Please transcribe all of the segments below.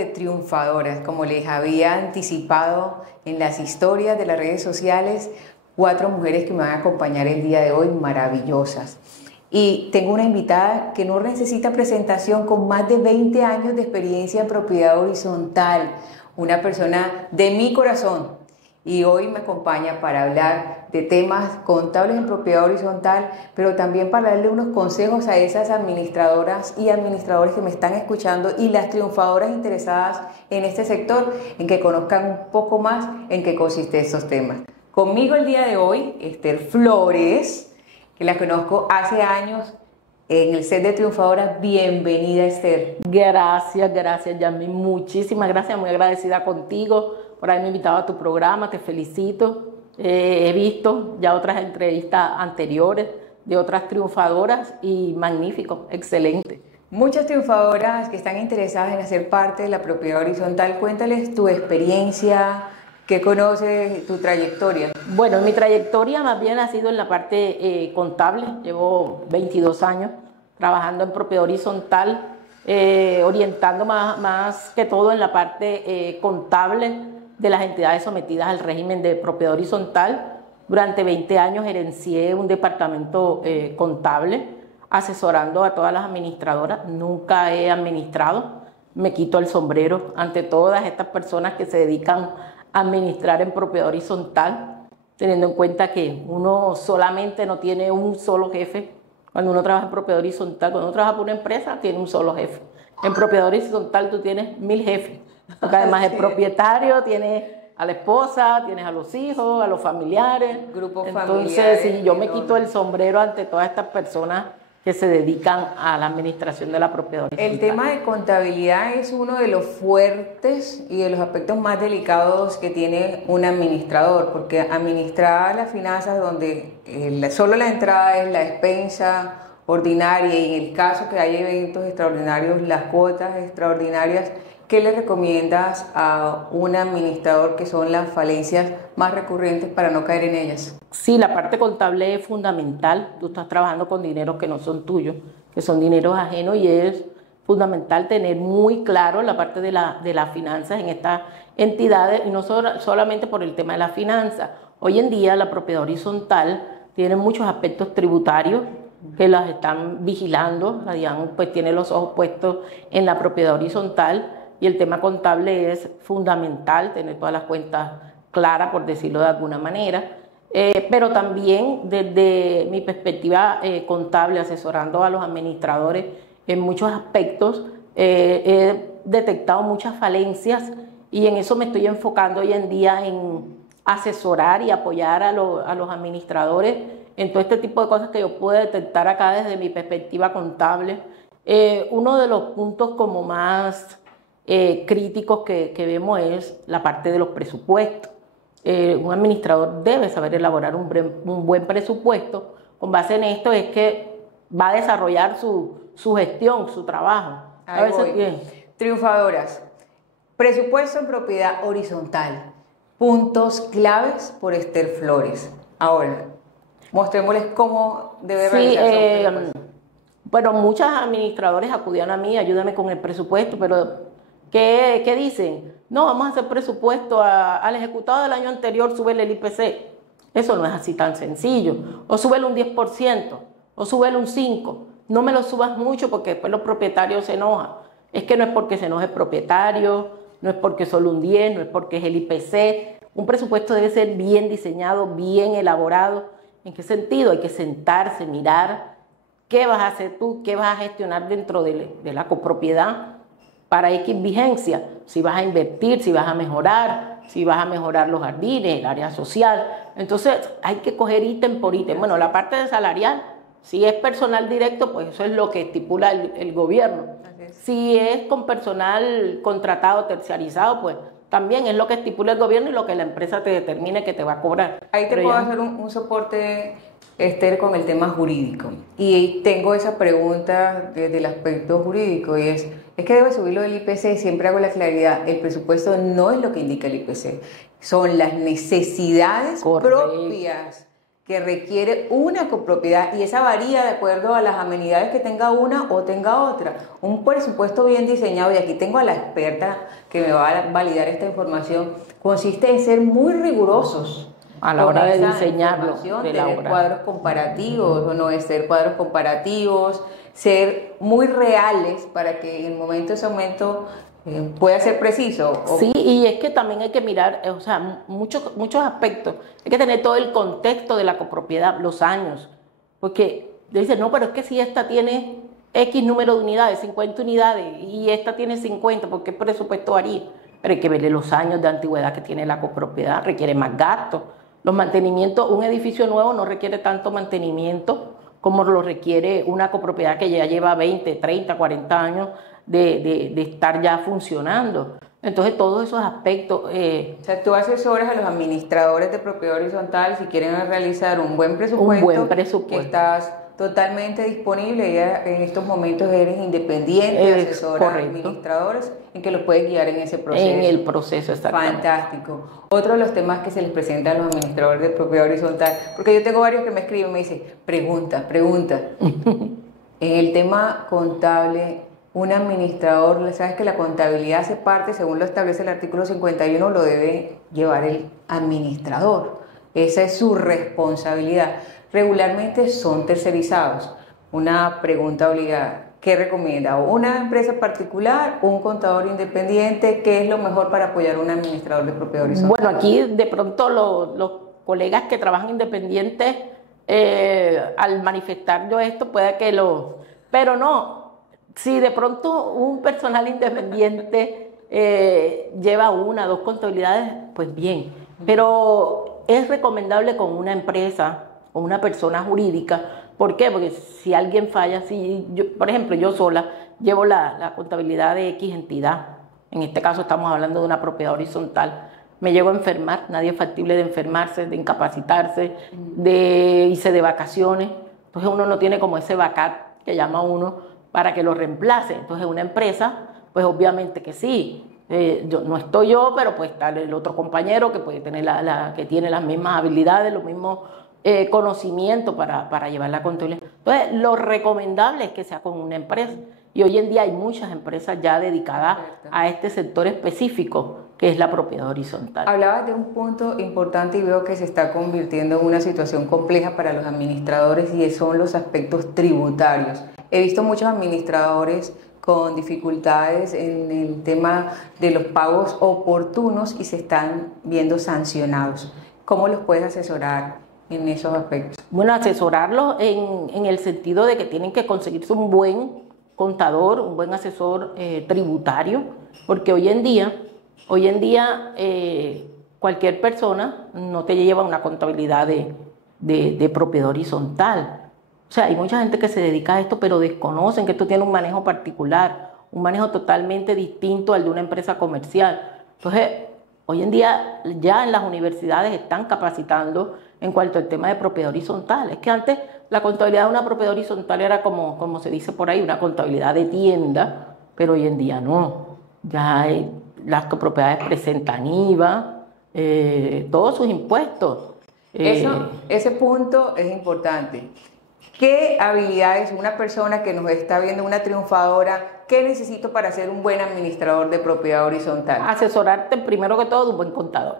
de triunfadoras, como les había anticipado en las historias de las redes sociales, 4 mujeres que me van a acompañar el día de hoy, maravillosas. Y tengo una invitada que no necesita presentación, con más de 20 años de experiencia en propiedad horizontal, una persona de mi corazón. Y hoy me acompaña para hablar de temas contables en propiedad horizontal, pero también para darle unos consejos a esas administradoras y administradores que me están escuchando y las triunfadoras interesadas en este sector, en que conozcan un poco más en qué consisten estos temas. Conmigo el día de hoy, Esther Flores, que la conozco hace años en el set de triunfadoras. Bienvenida, Esther. Gracias, Yasmín. Muchísimas gracias, muy agradecida contigo por haberme invitado a tu programa, te felicito. He visto ya otras entrevistas anteriores de otras triunfadoras y magnífico, excelente. Muchas triunfadoras que están interesadas en hacer parte de la propiedad horizontal. Cuéntales tu experiencia, qué conoces, tu trayectoria. Bueno, mi trayectoria más bien ha sido en la parte contable. Llevo 22 años trabajando en propiedad horizontal, orientando más que todo en la parte contable de las entidades sometidas al régimen de propiedad horizontal. Durante 20 años gerencié un departamento contable, asesorando a todas las administradoras. Nunca he administrado, me quito el sombrero ante todas estas personas que se dedican a administrar en propiedad horizontal, teniendo en cuenta que uno solamente no tiene un solo jefe. Cuando uno trabaja en propiedad horizontal, cuando uno trabaja por una empresa, tiene un solo jefe. En propiedad horizontal tú tienes 1000 jefes. Porque además el propietario tiene a la esposa, tienes a los hijos, a los familiares. Grupos familiares. Entonces, sí, yo me quito el sombrero ante todas estas personas que se dedican a la administración de la propiedad horizontal. El tema de contabilidad es uno de los fuertes y de los aspectos más delicados que tiene un administrador, porque administrar las finanzas donde solo la entrada es la despensa ordinaria, y en el caso que hay eventos extraordinarios, las cuotas extraordinarias, ¿qué le recomiendas a un administrador que son las falencias más recurrentes para no caer en ellas? Sí, la parte contable es fundamental. Tú estás trabajando con dineros que no son tuyos, que son dineros ajenos, y es fundamental tener muy claro la parte de las finanzas en estas entidades, y no solamente por el tema de las finanzas. Hoy en día la propiedad horizontal tiene muchos aspectos tributarios que las están vigilando. La DIAN pues tiene los ojos puestos en la propiedad horizontal. Y el tema contable es fundamental, tener todas las cuentas claras, por decirlo de alguna manera. Pero también desde mi perspectiva contable, asesorando a los administradores en muchos aspectos, he detectado muchas falencias, y en eso me estoy enfocando hoy en día, en asesorar y apoyar a los administradores en todo este tipo de cosas que yo puedo detectar acá desde mi perspectiva contable. Uno de los puntos como más críticos que vemos es la parte de los presupuestos. Un administrador debe saber elaborar un buen presupuesto. Con base en esto es que va a desarrollar su gestión, su trabajo. A veces bien. Triunfadoras. Presupuesto en propiedad horizontal. Puntos claves por Esther Flores. Ahora, mostrémosles cómo debe realizarse. Bueno, muchos administradores acudieron a mí, ayúdame con el presupuesto, pero ¿qué dicen? No, vamos a hacer presupuesto al ejecutado del año anterior, súbele el IPC. Eso no es así tan sencillo. O súbele un 10%, o súbele un 5%. No me lo subas mucho porque después los propietarios se enojan. Es que no es porque se enoje el propietario, no es porque solo un 10%, no es porque es el IPC. Un presupuesto debe ser bien diseñado, bien elaborado. ¿En qué sentido? Hay que sentarse, mirar qué vas a hacer tú, qué vas a gestionar dentro de la copropiedad para X vigencia, si vas a invertir, si vas a mejorar los jardines, el área social. Entonces hay que coger ítem por ítem. Bueno, la parte de salarial, si es personal directo, pues eso es lo que estipula el gobierno. Si es con personal contratado, terciarizado, pues también es lo que estipula el gobierno y lo que la empresa te determine que te va a cobrar. Ahí te puedo hacer un soporte, Esther, con el tema jurídico. Y tengo esa pregunta desde el aspecto jurídico, y es que debe subirlo del IPC. Siempre hago la claridad, el presupuesto no es lo que indica el IPC, son las necesidades propias que requiere una copropiedad y esa varía de acuerdo a las amenidades que tenga una o tenga otra. Un presupuesto bien diseñado, y aquí tengo a la experta que me va a validar esta información, consiste en ser muy rigurosos a la hora de diseñarlo, de tener cuadros comparativos o no ser cuadros comparativos, ser muy reales para que en el momento ese aumento pueda ser preciso. Sí, y es que también hay que mirar, o sea, muchos aspectos. Hay que tener todo el contexto de la copropiedad, los años, porque dicen, no, pero es que si esta tiene X número de unidades, 50 unidades, y esta tiene 50, ¿por qué presupuesto varía? Pero hay que verle los años de antigüedad que tiene la copropiedad, requiere más gastos. Los mantenimientos, un edificio nuevo no requiere tanto mantenimiento como lo requiere una copropiedad que ya lleva 20, 30, 40 años de estar ya funcionando. Entonces, todos esos aspectos... O sea, tú asesoras a los administradores de propiedad horizontal si quieren realizar un buen presupuesto, que estás totalmente disponible, ya en estos momentos eres independiente, asesoras a administradores en que los puedes guiar en ese proceso. En el proceso, exactamente. Fantástico. Otro de los temas que se les presenta a los administradores de propiedad horizontal, porque yo tengo varios que me escriben y me dicen, pregunta. En el tema contable, un administrador, sabes que la contabilidad hace parte, según lo establece el artículo 51, lo debe llevar el administrador. Esa es su responsabilidad. Regularmente son tercerizados. Una pregunta obligada. ¿Qué recomienda? ¿Una empresa particular o un contador independiente? ¿Qué es lo mejor para apoyar a un administrador de propiedad horizontal? Bueno, aquí de pronto los colegas que trabajan independientes, al manifestar yo esto, puede que lo... Pero no, si de pronto un personal independiente lleva una, dos contabilidades, pues bien. Pero es recomendable con una empresa o una persona jurídica. ¿Por qué? Porque si alguien falla, si yo, por ejemplo, yo sola llevo la contabilidad de X entidad, en este caso estamos hablando de una propiedad horizontal, me llego a enfermar, nadie es factible de enfermarse, de incapacitarse, de irse de vacaciones, entonces uno no tiene como ese vacat que llama uno para que lo reemplace. Entonces una empresa, pues obviamente que sí, yo, no estoy yo, pero pues está el otro compañero que puede tener que tiene las mismas habilidades, los mismos conocimiento para llevar la contabilidad. Entonces, lo recomendable es que sea con una empresa. Y hoy en día hay muchas empresas ya dedicadas a este sector específico, que es la propiedad horizontal. Hablabas de un punto importante y veo que se está convirtiendo en una situación compleja para los administradores y son los aspectos tributarios. He visto muchos administradores con dificultades en el tema de los pagos oportunos y se están viendo sancionados. ¿Cómo los puedes asesorar en esos aspectos? Bueno, asesorarlos en el sentido de que tienen que conseguirse un buen contador, un buen asesor tributario, porque hoy en día cualquier persona no te lleva una contabilidad de propiedad horizontal. O sea, hay mucha gente que se dedica a esto, pero desconocen que esto tiene un manejo particular, un manejo totalmente distinto al de una empresa comercial. Entonces, hoy en día ya en las universidades están capacitando en cuanto al tema de propiedad horizontal. Es que antes la contabilidad de una propiedad horizontal era como se dice por ahí, una contabilidad de tienda, pero hoy en día no. Ya las copropiedades presentan IVA, todos sus impuestos. Ese punto es importante. ¿Qué habilidades una persona que nos está viendo, una triunfadora, qué necesito para ser un buen administrador de propiedad horizontal? Asesorarte primero que todo de un buen contador,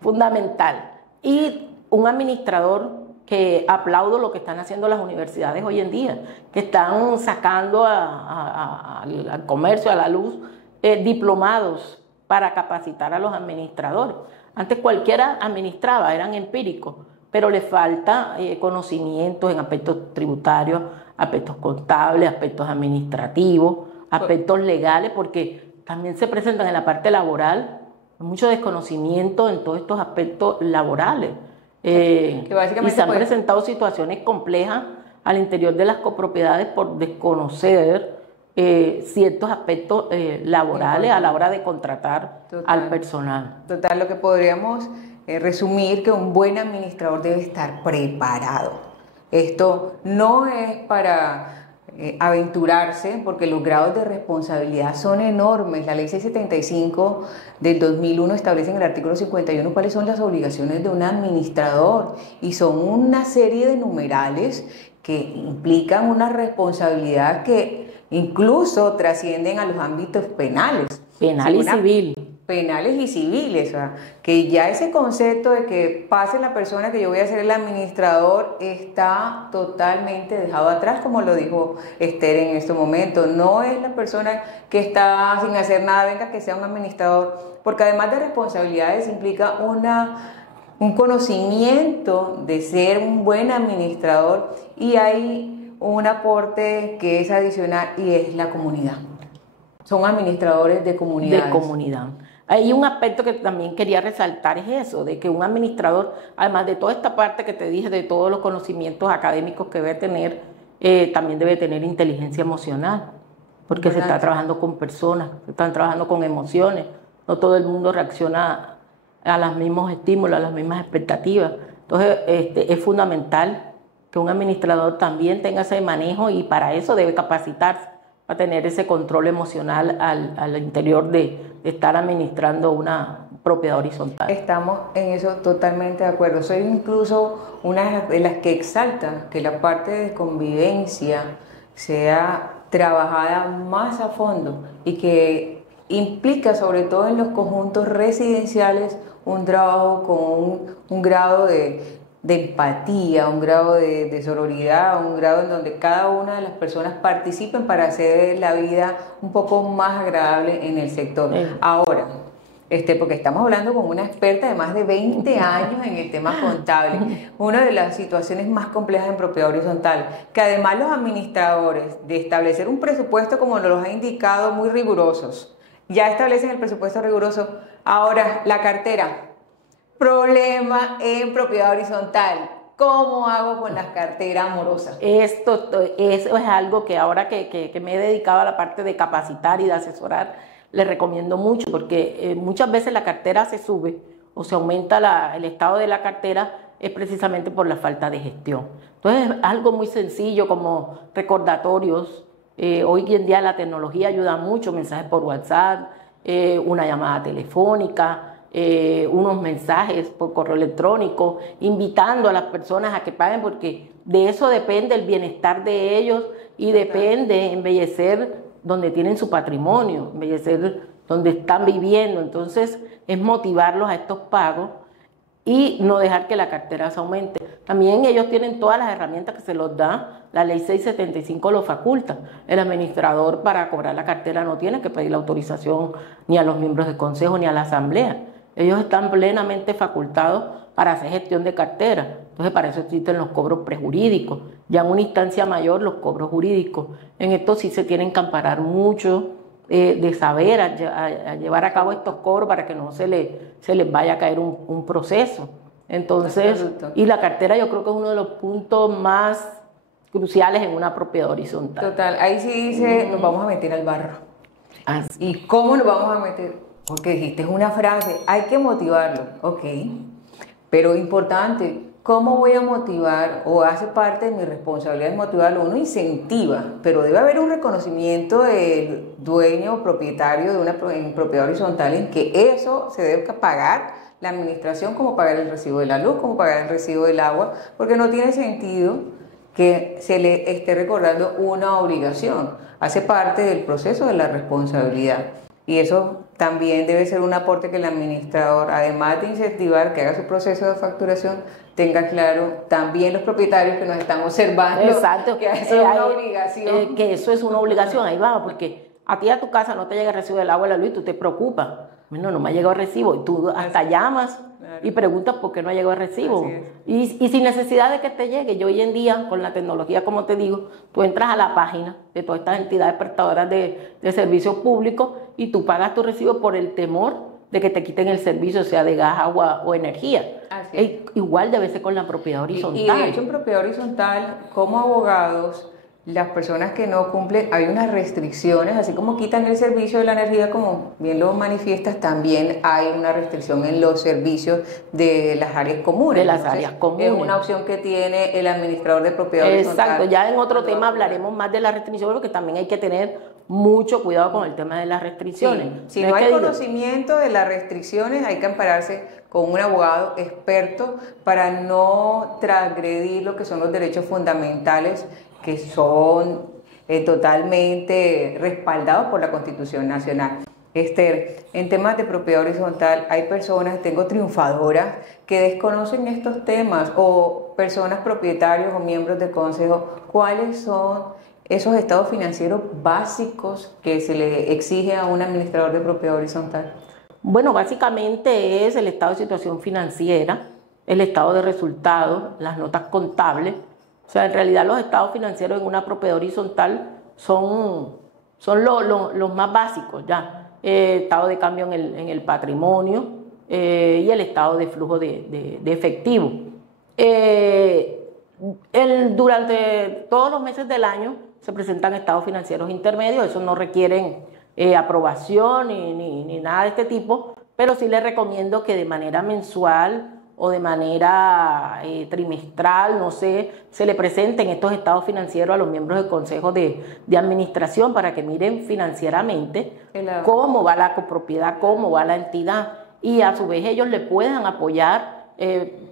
fundamental. Y un administrador que aplaudo lo que están haciendo las universidades hoy en día, que están sacando al comercio, a la luz, diplomados para capacitar a los administradores. Antes cualquiera administraba, eran empíricos, pero les falta conocimientos en aspectos tributarios, aspectos contables, aspectos administrativos, aspectos legales, porque también se presentan en la parte laboral mucho desconocimiento en todos estos aspectos laborales. Y se han presentado situaciones complejas al interior de las copropiedades por desconocer ciertos aspectos laborales a la hora de contratar al personal. Total, lo que podríamos resumir que un buen administrador debe estar preparado. Esto no es para aventurarse porque los grados de responsabilidad son enormes. La ley 675 del 2001 establece en el artículo 51 cuáles son las obligaciones de un administrador y son una serie de numerales que implican una responsabilidad que incluso trascienden a los ámbitos penales. Penal y civil. Penales y civiles, o sea, que ya ese concepto de que pase la persona que yo voy a ser el administrador está totalmente dejado atrás, como lo dijo Esther en este momento. No es la persona que está sin hacer nada, venga que sea un administrador, porque además de responsabilidades implica un conocimiento de ser un buen administrador y hay un aporte que es adicional y es la comunidad. Son administradores de comunidades. De comunidad. Hay un aspecto que también quería resaltar, es eso, de que un administrador, además de toda esta parte que te dije, de todos los conocimientos académicos que debe tener, también debe tener inteligencia emocional, porque se está trabajando con personas, se están trabajando con emociones, no todo el mundo reacciona a los mismos estímulos, a las mismas expectativas. Entonces, es fundamental que un administrador también tenga ese manejo y para eso debe capacitarse, a tener ese control emocional al interior de estar administrando una propiedad horizontal. Estamos en eso totalmente de acuerdo. Soy incluso una de las que exalta que la parte de convivencia sea trabajada más a fondo y que implica sobre todo en los conjuntos residenciales un trabajo con un grado de empatía, un grado de sororidad, un grado en donde cada una de las personas participen para hacer la vida un poco más agradable en el sector. Ahora, porque estamos hablando con una experta de más de 20 años en el tema contable, una de las situaciones más complejas en propiedad horizontal, que además los administradores de establecer un presupuesto como nos los ha indicado muy rigurosos, ya establecen el presupuesto riguroso, ahora la cartera. Problema en propiedad horizontal. ¿Cómo hago con las carteras amorosas? Eso es algo que ahora que me he dedicado a la parte de capacitar y de asesorar, les recomiendo mucho, porque muchas veces la cartera se sube o se aumenta el estado de la cartera es precisamente por la falta de gestión. Entonces, algo muy sencillo como recordatorios. Hoy en día la tecnología ayuda mucho, mensajes por WhatsApp, una llamada telefónica, unos mensajes por correo electrónico, invitando a las personas a que paguen, porque de eso depende el bienestar de ellos y depende embellecer donde tienen su patrimonio, embellecer donde están viviendo. Entonces es motivarlos a estos pagos y no dejar que la cartera se aumente. También ellos tienen todas las herramientas que se los da, la ley 675 lo faculta. El administrador para cobrar la cartera no tiene que pedir la autorización ni a los miembros del consejo ni a la asamblea. Ellos están plenamente facultados para hacer gestión de cartera. Entonces, para eso existen los cobros prejurídicos. Ya en una instancia mayor, los cobros jurídicos. En esto sí se tienen que amparar mucho de saber a llevar a cabo estos cobros para que no se les vaya a caer un proceso. Entonces, y la cartera yo creo que es uno de los puntos más cruciales en una propiedad horizontal. Total, ahí sí dice, nos vamos a meter al barro. Así. ¿Y cómo nos vamos a meter? Porque dijiste una frase, hay que motivarlo, ok, pero importante, ¿cómo voy a motivar o hace parte de mi responsabilidad de motivarlo? Uno incentiva, pero debe haber un reconocimiento del dueño o propietario de una propiedad horizontal en que eso se debe pagar la administración, como pagar el recibo de la luz, como pagar el recibo del agua, porque no tiene sentido que se le esté recordando una obligación, hace parte del proceso de la responsabilidad. Y eso también debe ser un aporte que el administrador, además de incentivar que haga su proceso de facturación, tenga claro también los propietarios que nos están observando. Exacto. Que eso es una obligación. Que eso es una obligación, ahí vamos, porque a ti a tu casa no te llega el recibo del agua y la luz y tú te preocupas. Bueno, no me ha llegado el recibo. Y tú hasta llamas y preguntas por qué no ha llegado el recibo. Y sin necesidad de que te llegue. Yo hoy en día, con la tecnología, como te digo, tú entras a la página de todas estas entidades prestadoras de servicios públicos y tú pagas tu recibo por el temor de que te quiten el servicio, sea de gas, agua o energía. Igual debe ser con la propiedad horizontal. Y de hecho en propiedad horizontal, como abogados, las personas que no cumplen, hay unas restricciones, así como quitan el servicio de la energía, como bien lo manifiestas, también hay una restricción en los servicios de las áreas comunes. De las áreas comunes. Es una opción que tiene el administrador de propiedad horizontal. Exacto, ya en otro tema hablaremos más de las restricciones, porque también hay que tener mucho cuidado con el tema de las restricciones. Sí, si no hay conocimiento de las restricciones, hay que ampararse con un abogado experto para no transgredir lo que son los derechos fundamentales que son totalmente respaldados por la Constitución Nacional. Esther, en temas de propiedad horizontal hay personas, tengo triunfadoras que desconocen estos temas, o personas propietarios o miembros del consejo. ¿Cuáles son esos estados financieros básicos que se le exige a un administrador de propiedad horizontal? Bueno, básicamente es el estado de situación financiera, el estado de resultados, las notas contables. O sea, en realidad los estados financieros en una propiedad horizontal son los más básicos ya. Estado de cambio en el patrimonio y el estado de flujo de efectivo. Durante todos los meses del año se presentan estados financieros intermedios, esos no requieren aprobación ni nada de este tipo, pero sí les recomiendo que de manera mensual o de manera trimestral, no sé, se le presenten estos estados financieros a los miembros del consejo de administración para que miren financieramente cómo va la copropiedad, cómo va la entidad, y a su vez ellos le puedan apoyar,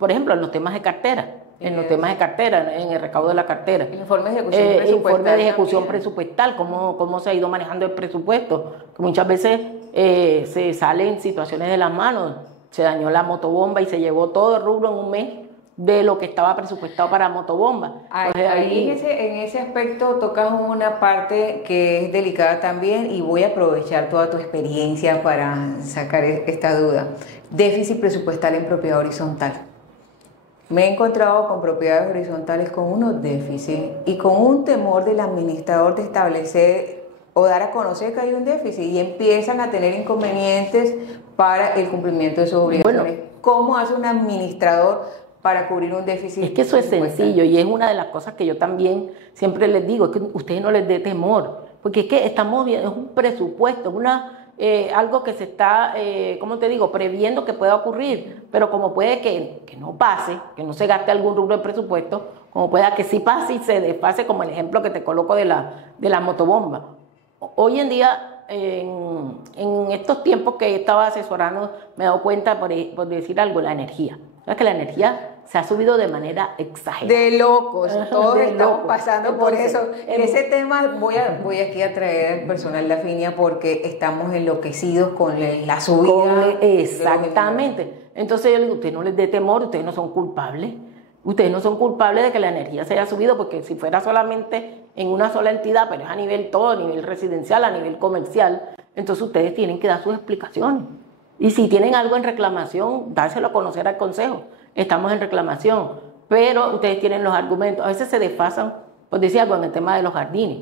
por ejemplo, en los temas de cartera. En los temas de cartera, en el recaudo de la cartera. El informe de ejecución presupuestal. Informe de ejecución presupuestal, cómo se ha ido manejando el presupuesto. Que muchas veces se salen situaciones de las manos. Se dañó la motobomba y se llevó todo el rubro en un mes de lo que estaba presupuestado para motobomba. Ahí en ese aspecto tocas una parte que es delicada también, y voy a aprovechar toda tu experiencia para sacar esta duda. Déficit presupuestal en propiedad horizontal. Me he encontrado con propiedades horizontales con unos déficits y con un temor del administrador de establecer o dar a conocer que hay un déficit, y empiezan a tener inconvenientes para el cumplimiento de sus obligaciones. Bueno, ¿cómo hace un administrador para cubrir un déficit? Es que eso es sencillo, y es una de las cosas que yo también siempre les digo, es que ustedes no les dé temor, porque es que estamos viendo, es un presupuesto, algo que se está, ¿cómo te digo?, previendo que pueda ocurrir, pero como puede que no pase, que no se gaste algún rubro de presupuesto, como pueda que sí pase y se desfase, como el ejemplo que te coloco de la motobomba. Hoy en día, en estos tiempos que estaba asesorando, me he dado cuenta, por decir algo, la energía. ¿Sabes que la energía se ha subido de manera exagerada? De locos, todos estamos pasando por eso. En ese tema voy aquí a traer al personal de Afinia, porque estamos enloquecidos con la subida. Exactamente. Entonces yo le digo, ustedes no les dé temor, ustedes no son culpables. Ustedes no son culpables de que la energía se haya subido, porque si fuera solamente en una sola entidad, pero es a nivel todo, a nivel residencial, a nivel comercial, entonces ustedes tienen que dar sus explicaciones. Y si tienen algo en reclamación, dárselo a conocer al consejo. Estamos en reclamación, pero ustedes tienen los argumentos. A veces se desfasan, por decir algo, en el tema de los jardines.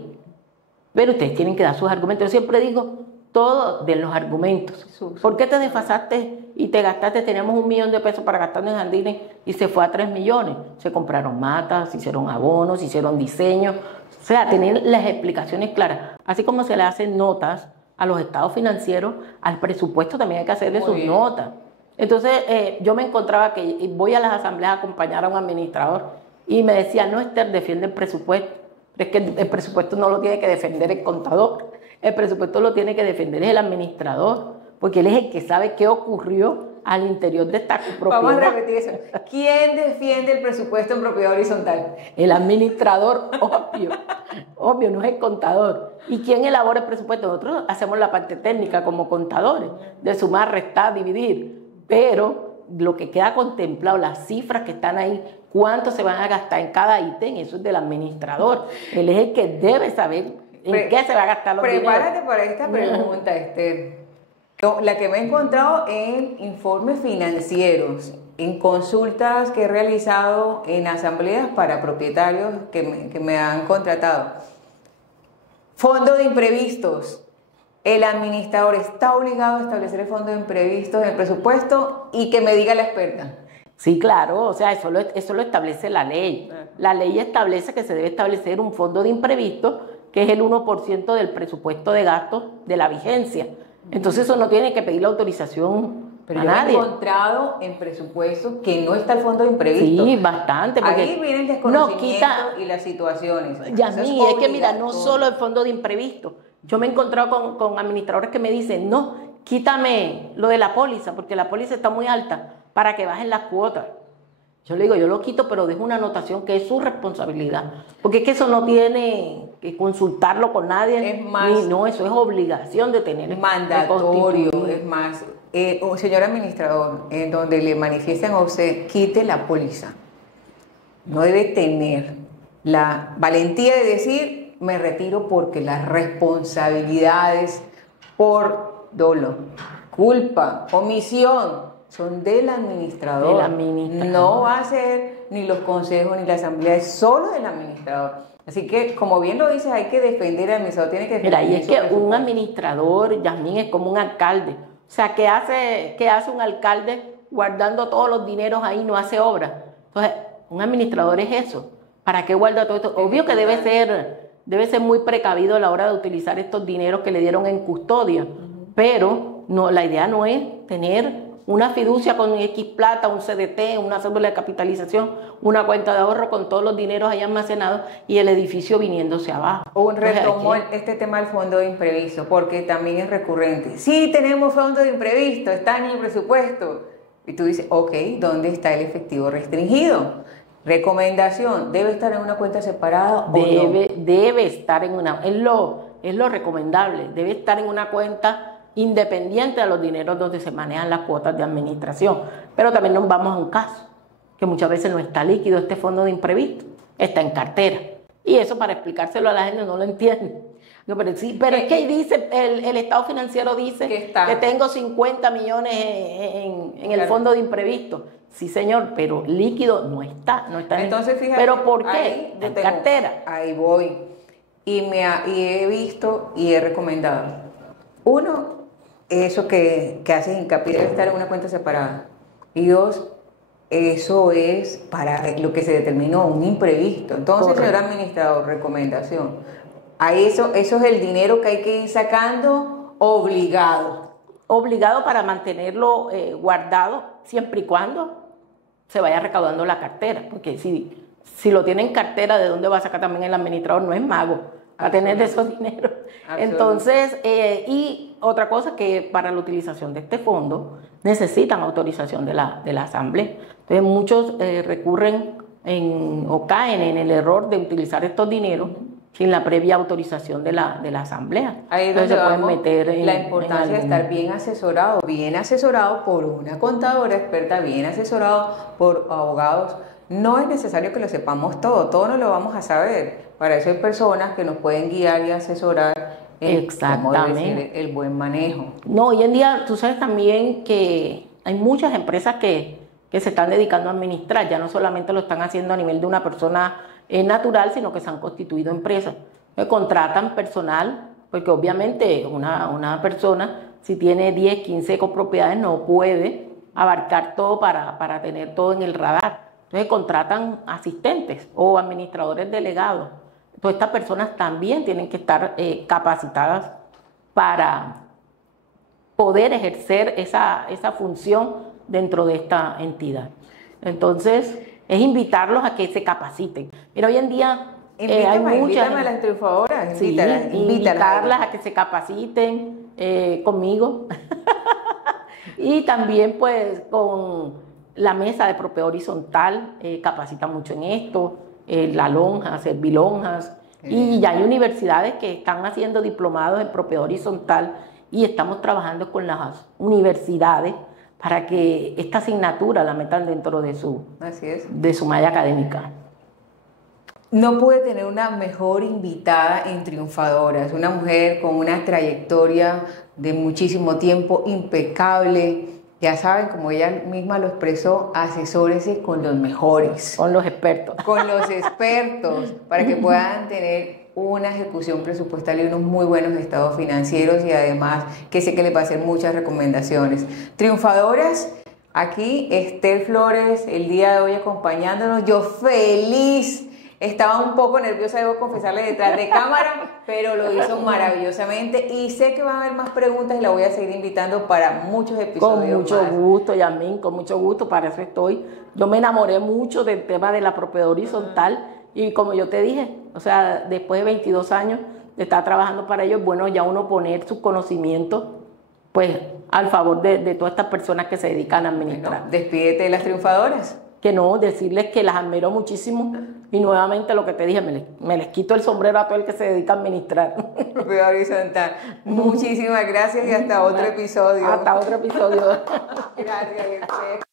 Pero ustedes tienen que dar sus argumentos. Yo siempre digo, todo de los argumentos. ¿Por qué te desfasaste y te gastaste? Teníamos 1 millón de pesos para gastar en jardines y se fue a 3 millones. Se compraron matas, se hicieron abonos, se hicieron diseños. O sea, tener las explicaciones claras. Así como se le hacen notas a los estados financieros, al presupuesto también hay que hacerle sus notas. Entonces, yo me encontraba que voy a las asambleas a acompañar a un administrador y me decía, no, Esther, defiende el presupuesto. Pero es que el presupuesto no lo tiene que defender el contador. El presupuesto lo tiene que defender el administrador, porque él es el que sabe qué ocurrió al interior de esta propiedad. Vamos a repetir eso. ¿Quién defiende el presupuesto en propiedad horizontal? El administrador, obvio, no es el contador. ¿Y quién elabora el presupuesto? Nosotros hacemos la parte técnica como contadores, de sumar, restar, dividir, pero lo que queda contemplado, las cifras que están ahí, cuánto se van a gastar en cada ítem, eso es del administrador. Él es el que debe saber en qué se va a gastar los dineros. Prepárate para esta pregunta, Esther. La que me he encontrado en informes financieros, en consultas que he realizado en asambleas para propietarios que me han contratado. Fondo de imprevistos. El administrador está obligado a establecer el fondo de imprevistos en el presupuesto, y que me diga la experta. Sí, claro, o sea, eso lo establece la ley. La ley establece que se debe establecer un fondo de imprevisto, que es el 1% del presupuesto de gastos de la vigencia. Entonces eso no tiene que pedir la autorización Pero a yo nadie. he encontrado en presupuesto que no está el fondo de imprevisto. Sí, bastante. Porque ahí viene el desconocimiento no quita, y las situaciones. Yasmín, es que mira, no solo el fondo de imprevisto. Yo me he encontrado con administradores que me dicen, no, quítame lo de la póliza, porque la póliza está muy alta, para que bajen las cuotas. Yo le digo, yo lo quito, pero dejo una anotación que es su responsabilidad. Porque es que eso no tiene que consultarlo con nadie. Es más, no, eso es obligación de tener. Mandatorio, es más. Señor administrador, en donde le manifiestan a usted, quite la póliza. No debe tener la valentía de decir, me retiro porque las responsabilidades por dolo, culpa, omisión, son del administrador. Del administrador. No va a ser ni los consejos ni la asamblea, es solo del administrador. Así que, como bien lo dices, hay que defender al administrador, tiene que defender. Mira, y es que un administrador, Yasmín, es como un alcalde. O sea, ¿qué hace un alcalde guardando todos los dineros ahí, no hace obra? Entonces, un administrador es eso. ¿Para qué guarda todo esto? Obvio que debe ser muy precavido a la hora de utilizar estos dineros que le dieron en custodia. Pero no, la idea no es tener una fiducia con X plata, un CDT, una cédula de capitalización, una cuenta de ahorro con todos los dineros ahí almacenados y el edificio viniéndose abajo. Retomó este tema del fondo de imprevisto, porque también es recurrente. Sí, tenemos fondo de imprevisto, está en el presupuesto. Y tú dices, ok, ¿dónde está el efectivo restringido? Recomendación, ¿debe estar en una cuenta separada o no? Debe estar en una, es lo recomendable, debe estar en una cuenta independiente de los dineros donde se manejan las cuotas de administración. Pero también nos vamos a un caso, que muchas veces no está líquido este fondo de imprevisto, está en cartera. Y eso para explicárselo a la gente no lo entiende. No, pero sí, pero es que dice, el estado financiero dice que tengo 50 millones en el fondo de imprevisto. Sí, señor, pero líquido no está. Entonces, fíjate, ¿pero por qué? En cartera. Ahí voy. Y he visto y he recomendado. Uno, eso que hace hincapié debe estar en una cuenta separada. Y dos, eso es para lo que se determinó, un imprevisto. Entonces, correcto. Señor administrador, recomendación. A eso es el dinero que hay que ir sacando obligado. Obligado para mantenerlo guardado siempre y cuando se vaya recaudando la cartera. Porque si lo tiene en cartera, ¿de dónde va a sacar también el administrador? No es mago a tener de esos dineros. Entonces, y otra cosa que para la utilización de este fondo necesitan autorización de la asamblea. Entonces muchos recurren o caen en el error de utilizar estos dineros sin la previa autorización de la asamblea. Ahí es donde se pueden meter la importancia de estar bien asesorado por una contadora experta, bien asesorado por abogados. No es necesario que lo sepamos todo no lo vamos a saber. Para eso hay personas que nos pueden guiar y asesorar en cómo debe ser el buen manejo. No, hoy en día tú sabes también que hay muchas empresas que se están dedicando a administrar, ya no solamente lo están haciendo a nivel de una persona natural, sino que se han constituido empresas. Contratan personal, porque obviamente una persona, si tiene 10, 15 copropiedades, no puede abarcar todo para tener todo en el radar. Entonces contratan asistentes o administradores delegados. Entonces estas personas también tienen que estar capacitadas para poder ejercer esa función dentro de esta entidad. Entonces es invitarlos a que se capaciten. Mira, hoy en día hay muchas... Invítame a las triunfadoras, invitarlas a que se capaciten conmigo. Y también pues con la mesa de propiedad horizontal capacita mucho en esto, la lonja, servilonjas, y ya hay universidades que están haciendo diplomados en propiedad horizontal y estamos trabajando con las universidades para que esta asignatura la metan dentro de su malla académica. No puede tener una mejor invitada en Triunfadoras, una mujer con una trayectoria de muchísimo tiempo impecable. Ya saben, como ella misma lo expresó, asesórese con los mejores. Con los expertos. Con los expertos, para que puedan tener una ejecución presupuestal y unos muy buenos estados financieros y además que sé que les va a hacer muchas recomendaciones. Triunfadoras, Aquí Estel Flores el día de hoy acompañándonos. Yo feliz. Estaba un poco nerviosa, debo confesarle, detrás de cámara, pero lo hizo maravillosamente y sé que van a haber más preguntas y la voy a seguir invitando para muchos episodios. Con mucho gusto, Yasmín, con mucho gusto, para eso estoy. Yo me enamoré mucho del tema de la propiedad horizontal y como yo te dije, o sea, después de 22 años de estar trabajando para ello, es bueno ya uno poner sus conocimientos pues al favor de todas estas personas que se dedican a administrar. Bueno, despídete de las triunfadoras. Que no, decirles que las admiro muchísimo y nuevamente lo que te dije, me les quito el sombrero a todo el que se dedica a administrar. Propiedad horizontal. Muchísimas gracias y hasta otro episodio. Hasta otro episodio. Gracias.